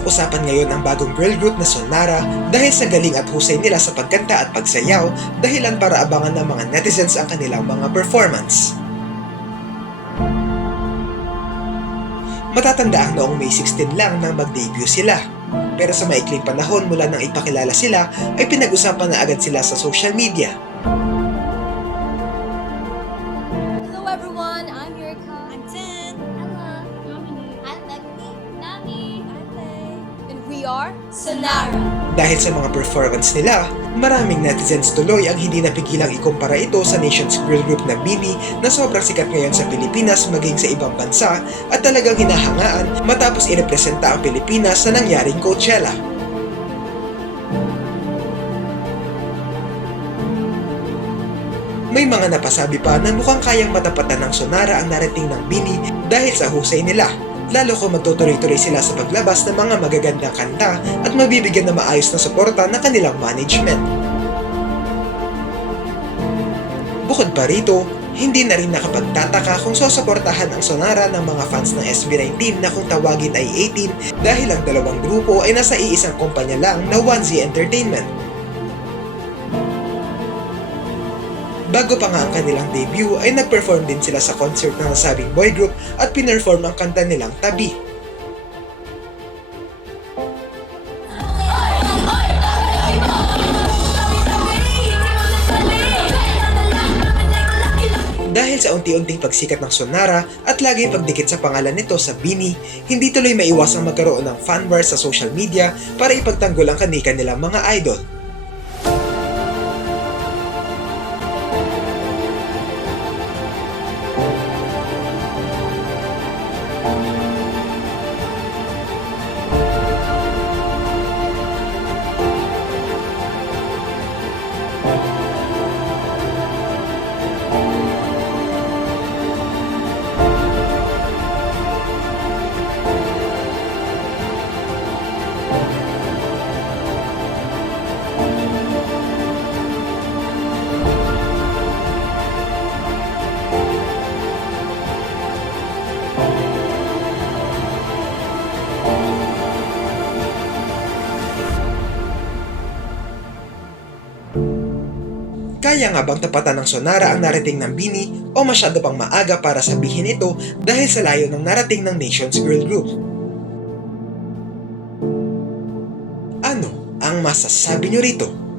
Usap-usapan ngayon ang bagong girl group na Sonara dahil sa galing at husay nila sa pagkanta at pagsayaw, dahilan para abangan ng mga netizens ang kanilang mga performance. Matatanda ang noong May 16 lang nang mag-debut sila. Pero sa maikling panahon mula nang ipakilala sila ay pinag-usapan na agad sila sa social media. Hello everyone, I'm Yurika. I'm Jen. Ella. Dominique. I'm Becky. Nami. I'm Lay. And we are Sonara. Dahil sa mga performance nila, maraming netizens tuloy ang hindi napigilang ikumpara ito sa nation's girl group na BINI na sobrang sikat ngayon sa Pilipinas maging sa ibang bansa at talagang hinahangaan matapos irepresenta ang Pilipinas sa nangyaring Coachella. May mga napasabi pa na mukhang kayang matapatan ng Sonara ang narating ng BINI dahil sa husay nila, lalo kung magtutuloy-tuloy sila sa paglabas ng mga magagandang kanta at mabibigyan na maayos na suporta ng kanilang management. Bukod pa rito, hindi na rin nakapagtataka kung susuportahan ang Sonara ng mga fans ng SB19 na kung tawagin ay 18 dahil ang dalawang grupo ay nasa iisang kumpanya lang na 1Z Entertainment. Bago pa nga ang kanilang debut ay nag-perform din sila sa concert ng nasabing boy group at pinerform ang kanta nilang Tabi. Dahil sa unti-unting pagsikat ng Sonara at lagi pagdikit sa pangalan nito sa BINI, hindi tuloy maiwasang magkaroon ng fan war sa social media para ipagtanggol ang kanika nilang mga idol. Kaya nga bang tapatan ng Sonara ang narating ng BINI o masyado pang maaga para sabihin ito dahil sa layo ng narating ng nation's girl group? Ano ang masasabi nyo rito?